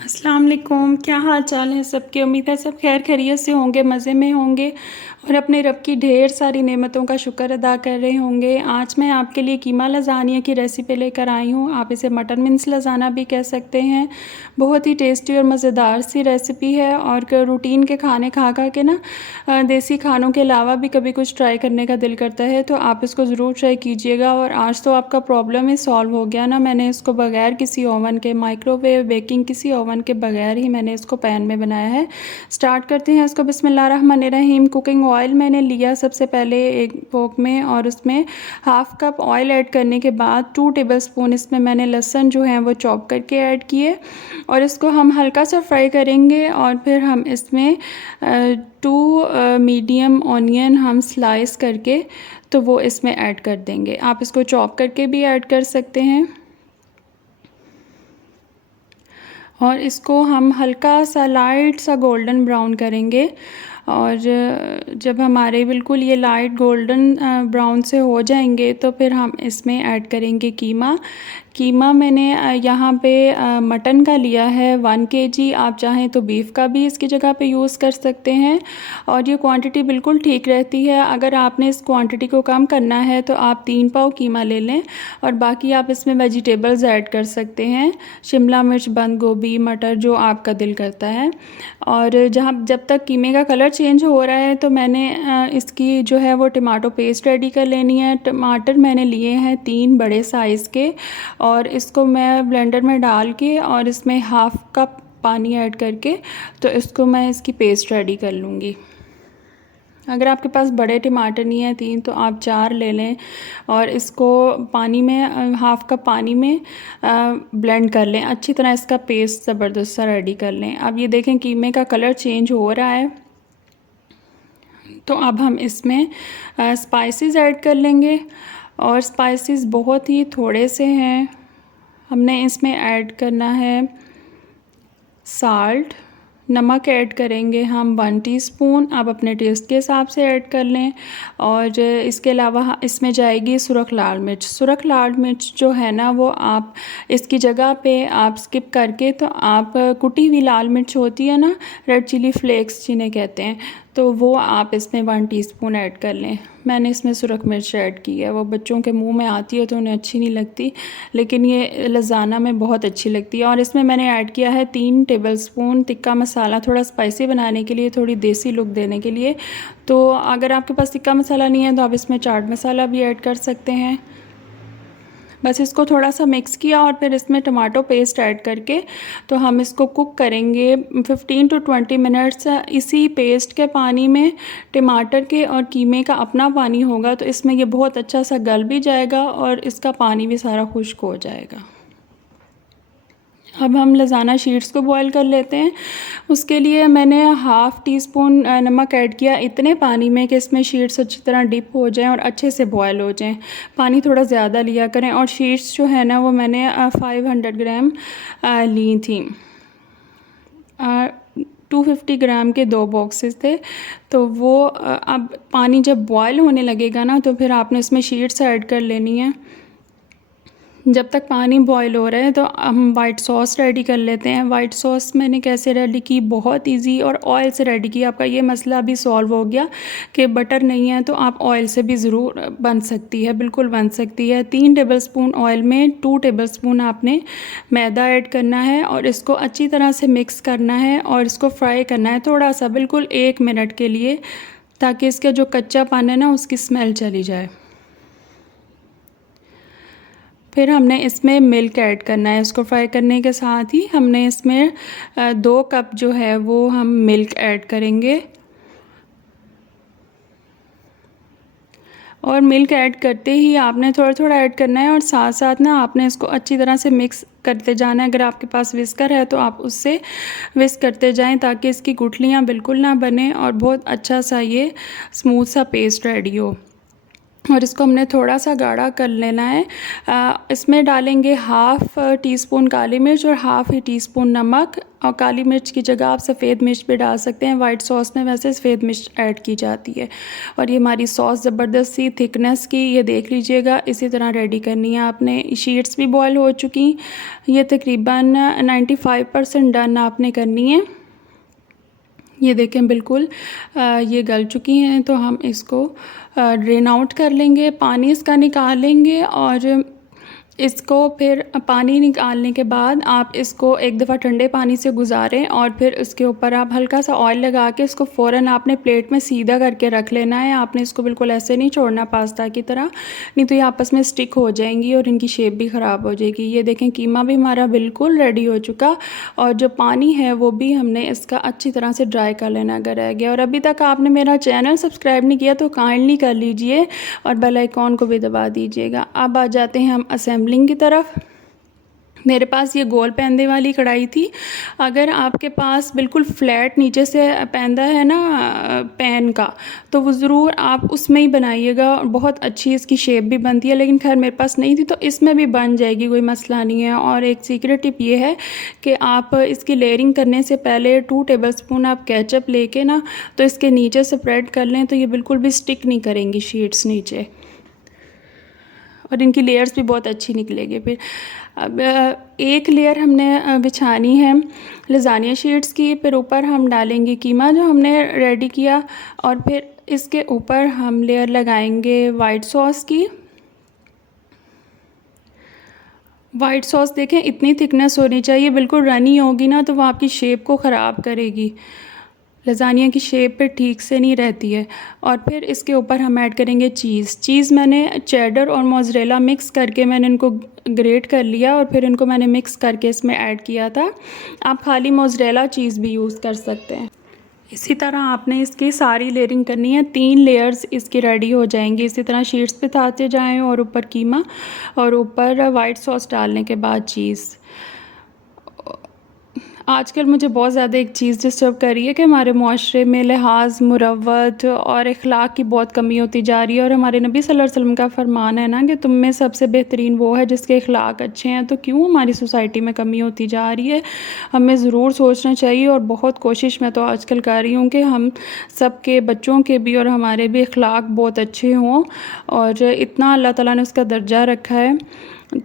अस्सलाम वालेकुम, क्या हाल चाल है सबके। उम्मीद है सब खैर खैरियत से होंगे, मज़े में होंगे और अपने रब की ढेर सारी नेमतों का शुक्र अदा कर रहे होंगे। आज मैं आपके लिए कीमा लज़ानिया की रेसिपी लेकर आई हूँ। आप इसे मटन मिन्स लज़ाना भी कह सकते हैं। बहुत ही टेस्टी और मज़ेदार सी रेसिपी है और रूटीन के खाने खा खा के ना देसी खानों के अलावा भी कभी कुछ ट्राई करने का दिल करता है, तो आप इसको ज़रूर ट्राई कीजिएगा। और आज तो आपका प्रॉब्लम ही सॉल्व हो गया ना। मैंने इसको बग़ैर किसी ओवन के, माइक्रोवेव, बेकिंग, किसी ओवन के बगैर ही मैंने इसको पैन में बनाया है। स्टार्ट करते हैं इसको। बिस्मिल्लाहिर्रहमानिर्रहीम। कुकिंग ऑयल मैंने लिया सबसे पहले एक पोक में, और उसमें हाफ़ कप ऑयल ऐड करने के बाद 2 टेबलस्पून इसमें मैंने लहसुन जो है वो चॉप करके ऐड किए और इसको हम हल्का सा फ्राई करेंगे। और फिर हम इसमें 2 मीडियम ऑनियन हम स्लाइस करके तो वो इसमें ऐड कर देंगे। आप इसको चॉप करके भी ऐड कर सकते हैं। और इसको हम हल्का सा लाइट सा गोल्डन ब्राउन करेंगे। और जब हमारे बिल्कुल ये लाइट गोल्डन ब्राउन से हो जाएंगे तो फिर हम इसमें ऐड करेंगे कीमा। कीमा मैंने यहाँ पे मटन का लिया है 1 kg। आप चाहें तो बीफ का भी इसकी जगह पे यूज़ कर सकते हैं और ये क्वांटिटी बिल्कुल ठीक रहती है। अगर आपने इस क्वांटिटी को कम करना है तो आप 3 पाव कीमा ले लें और बाकी आप इसमें वेजिटेबल्स ऐड कर सकते हैं, शिमला मिर्च, बंद गोभी, मटर, जो आपका दिल करता है। और जब तक कीमे का कलर चेंज हो रहा है तो मैंने इसकी जो है वो टमाटो पेस्ट रेडी कर लेनी है। टमाटर मैंने लिए हैं 3 बड़े साइज़ के और इसको मैं ब्लेंडर में डाल के और इसमें हाफ़ कप पानी ऐड करके तो इसको मैं इसकी पेस्ट रेडी कर लूँगी। अगर आपके पास बड़े टमाटर नहीं है 3 तो आप 4 ले लें और इसको पानी में हाफ़ कप पानी में ब्लेंड कर लें। अच्छी तरह इसका पेस्ट ज़बरदस्त सा रेडी कर लें। अब ये देखें कीमे का कलर चेंज हो रहा है, तो अब हम इसमें स्पाइसेस ऐड कर लेंगे और स्पाइसेस बहुत ही थोड़े से हैं। हमने इसमें ऐड करना है साल्ट, नमक ऐड करेंगे हम 1 टीस्पून। आप अपने टेस्ट के हिसाब से ऐड कर लें। और इसके अलावा इसमें जाएगी सुरख लाल मिर्च। सुरख लाल मिर्च जो है ना वो आप इसकी जगह पे आप स्किप करके तो आप कुटी हुई लाल मिर्च होती है ना, रेड चिली फ्लेक्स जिन्हें कहते हैं, तो वो आप इसमें 1 टीस्पून ऐड कर लें। मैंने इसमें सुरख मिर्च ऐड की है। वो बच्चों के मुंह में आती है तो उन्हें अच्छी नहीं लगती, लेकिन ये लज़ाना में बहुत अच्छी लगती है। और इसमें मैंने ऐड किया है 3 टेबलस्पून तिक्का मसाला, थोड़ा स्पाइसी बनाने के लिए, थोड़ी देसी लुक देने के लिए। तो अगर आपके पास तिक्का मसाला नहीं है तो आप इसमें चाट मसाला भी ऐड कर सकते हैं। बस इसको थोड़ा सा मिक्स किया और फिर इसमें टमाटो पेस्ट ऐड करके तो हम इसको कुक करेंगे 15 to 20 मिनट्स। इसी पेस्ट के पानी में टमाटर के और कीमे का अपना पानी होगा तो इसमें ये बहुत अच्छा सा गल भी जाएगा और इसका पानी भी सारा खुश्क हो जाएगा। अब हम लज़ाना शीट्स को बॉईल कर लेते हैं। उसके लिए मैंने हाफ़ टीस्पून नमक ऐड किया इतने पानी में कि इसमें शीट्स अच्छी तरह डिप हो जाएं और अच्छे से बॉईल हो जाएं। पानी थोड़ा ज़्यादा लिया करें। और शीट्स जो है ना वो मैंने 500 ग्राम ली थी। 250 ग्राम के 2 बॉक्सेस थे। तो वो अब पानी जब बॉयल होने लगेगा ना तो फिर आपने इसमें शीट्स ऐड कर लेनी है। जब तक पानी बॉईल हो रहा है तो हम वाइट सॉस रेडी कर लेते हैं। वाइट सॉस मैंने कैसे रेडी की, बहुत इजी, और ऑयल से रेडी की। आपका ये मसला अभी सॉल्व हो गया कि बटर नहीं है तो आप ऑयल से भी ज़रूर बन सकती है, बिल्कुल बन सकती है। 3 टेबलस्पून ऑयल में 2 टेबलस्पून आपने मैदा ऐड करना है और इसको अच्छी तरह से मिक्स करना है और इसको फ्राई करना है थोड़ा सा, बिल्कुल 1 मिनट के लिए, ताकि इसका जो कच्चापन है ना उसकी स्मेल चली जाए। फिर हमने इसमें मिल्क ऐड करना है। इसको फ्राई करने के साथ ही हमने इसमें 2 कप जो है वो हम मिल्क ऐड करेंगे। और मिल्क ऐड करते ही आपने थोड़ा थोड़ा ऐड करना है और साथ साथ ना आपने इसको अच्छी तरह से मिक्स करते जाना है। अगर आपके पास विस्कर है तो आप उससे विस्क करते जाएं ताकि इसकी गुठलियाँ बिल्कुल ना बने और बहुत अच्छा सा ये स्मूथ सा पेस्ट रेडी हो। और इसको हमने थोड़ा सा गाढ़ा कर लेना है। इसमें डालेंगे हाफ़ टी स्पून काली मिर्च और हाफ़ ही टीस्पून नमक, और काली मिर्च की जगह आप सफ़ेद मिर्च भी डाल सकते हैं। वाइट सॉस में वैसे सफ़ेद मिर्च ऐड की जाती है। और ये हमारी सॉस ज़बरदस्त सी थिकनेस की, ये देख लीजिएगा, इसी तरह रेडी करनी है आपने। शीट्स भी बॉयल हो चुकी, ये तकरीबन 95% डन आपने करनी है। ये देखें बिल्कुल ये गल चुकी हैं, तो हम इसको ड्रेन आउट कर लेंगे, पानी इसका निकालेंगे। और इसको फिर पानी निकालने के बाद आप इसको एक दफ़ा ठंडे पानी से गुजारें, और फिर उसके ऊपर आप हल्का सा ऑयल लगा के इसको फ़ौरन आपने प्लेट में सीधा करके रख लेना है। आपने इसको बिल्कुल ऐसे नहीं छोड़ना पास्ता की तरह, नहीं तो ये आपस में स्टिक हो जाएंगी और इनकी शेप भी ख़राब हो जाएगी। ये देखें कीमा भी हमारा बिल्कुल रेडी हो चुका, और जो पानी है वो भी हमने इसका अच्छी तरह से ड्राई कर लेना अगर रह गया। और अभी तक आपने मेरा चैनल सब्सक्राइब नहीं किया तो काइंडली कर लीजिए, और बेल आइकॉन को भी दबा दीजिएगा। अब आ जाते हैं हम असेंबलिंग की तरफ। मेरे पास ये गोल पैंदे वाली कढ़ाई थी। अगर आपके पास बिल्कुल फ्लैट नीचे से पैंदा है ना पैन का, तो वो ज़रूर आप उसमें ही बनाइएगा, और बहुत अच्छी इसकी शेप भी बनती है। लेकिन खैर मेरे पास नहीं थी, तो इसमें भी बन जाएगी, कोई मसला नहीं है। और एक सीक्रेट टिप ये है कि आप इसकी लेयरिंग करने से पहले 2 टेबलस्पून आप केचप लेके ना, तो इसके नीचे स्प्रेड कर लें, तो ये बिल्कुल भी स्टिक नहीं करेंगी शीट्स नीचे, और इनकी लेयर्स भी बहुत अच्छी निकलेगी। फिर अब एक लेयर हमने बिछानी है लज़ानिया शीट्स की, फिर ऊपर हम डालेंगे कीमा जो हमने रेडी किया, और फिर इसके ऊपर हम लेयर लगाएंगे वाइट सॉस की। वाइट सॉस देखें इतनी थिकनेस होनी चाहिए, बिल्कुल रनी होगी ना तो वो आपकी शेप को ख़राब करेगी, लज़ानिया की शेप पे ठीक से नहीं रहती है। और फिर इसके ऊपर हम ऐड करेंगे चीज़ मैंने चेडर और मोज़रेला मिक्स करके मैंने इनको ग्रेट कर लिया, और फिर इनको मैंने मिक्स करके इसमें ऐड किया था। आप खाली मोज़रेला चीज़ भी यूज़ कर सकते हैं। इसी तरह आपने इसकी सारी लेयरिंग करनी है, 3 लेयर्स इसकी रेडी हो जाएंगी। इसी तरह शीट्स पे डालते जाएँ, और ऊपर कीमा, और ऊपर वाइट सॉस डालने के बाद चीज़। आजकल मुझे बहुत ज़्यादा एक चीज़ डिस्टर्ब कर रही है कि हमारे मुआशरे में लिहाज़, मुरव्वत और अखलाक की बहुत कमी होती जा रही है। और हमारे नबी सल्लल्लाहु अलैहि वसल्लम का फरमान है ना कि तुम में सबसे बेहतरीन वो है जिसके अखलाक अच्छे हैं। तो क्यों हमारी सोसाइटी में कमी होती जा रही है? हमें ज़रूर सोचना चाहिए, और बहुत कोशिश मैं तो आजकल कर रही हूँ कि हम सबके बच्चों के भी और हमारे भी अखलाक बहुत अच्छे हों। और इतना अल्लाह ताला ने उसका दर्जा रखा है,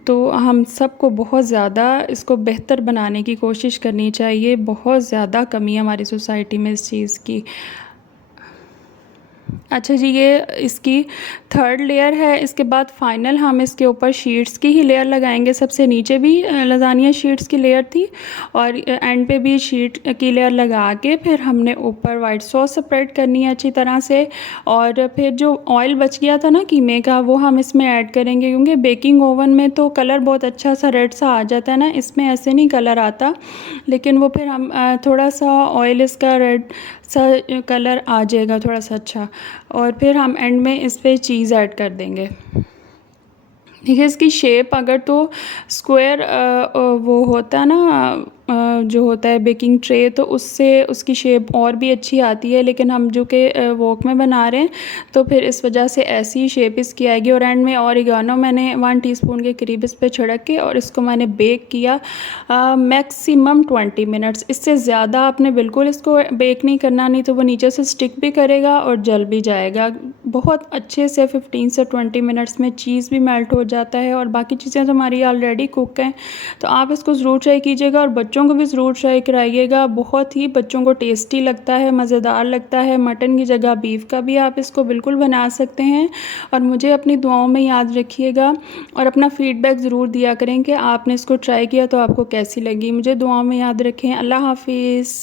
तो हम सबको बहुत ज़्यादा इसको बेहतर बनाने की कोशिश करनी चाहिए। बहुत ज़्यादा कमी है हमारी सोसाइटी में इस चीज़ की। अच्छा जी, ये इसकी 3rd लेयर है। इसके बाद फाइनल हम इसके ऊपर शीट्स की ही लेयर लगाएंगे। सबसे नीचे भी लज़ानिया शीट्स की लेयर थी, और एंड पे भी शीट की लेयर लगा के फिर हमने ऊपर वाइट सॉस स्प्रेड करनी है अच्छी तरह से। और फिर जो ऑयल बच गया था ना कीमे का, वो हम इसमें ऐड करेंगे, क्योंकि बेकिंग ओवन में तो कलर बहुत अच्छा सा रेड सा आ जाता है ना, इसमें ऐसे नहीं कलर आता। लेकिन वो फिर हम थोड़ा सा ऑयल इसका रेड सा कलर आ जाएगा थोड़ा सा अच्छा। और फिर हम एंड में इस पे चीज़ ऐड कर देंगे। देखिए इसकी शेप अगर तो स्क्वायर वो होता है ना जो होता है बेकिंग ट्रे, तो उससे उसकी शेप और भी अच्छी आती है। लेकिन हम जो कि वोक में बना रहे हैं, तो फिर इस वजह से ऐसी ही शेप इसकी आएगी। और एंड में ऑरिगानो मैंने 1 टीस्पून के करीब इस पे छिड़क के, और इसको मैंने बेक किया मैक्सिमम 20 मिनट्स। इससे ज़्यादा आपने बिल्कुल इसको बेक नहीं करना, नहीं तो वो नीचे से स्टिक भी करेगा और जल भी जाएगा। बहुत अच्छे से 15 से 20 मिनट्स में चीज़ भी मेल्ट हो जाता है, और बाकी चीज़ें तो हमारी ऑलरेडी कुक हैं। तो आप इसको ज़रूर ट्राई कीजिएगा, और बच्चों को भी ज़रूर ट्राई कराइएगा। बहुत ही बच्चों को टेस्टी लगता है, मज़ेदार लगता है। मटन की जगह बीफ का भी आप इसको बिल्कुल बना सकते हैं। और मुझे अपनी दुआओं में याद रखिएगा, और अपना फ़ीडबैक ज़रूर दिया करें कि आपने इसको ट्राई किया तो आपको कैसी लगी। मुझे दुआओं में याद रखें। अल्लाह हाफ़िज़।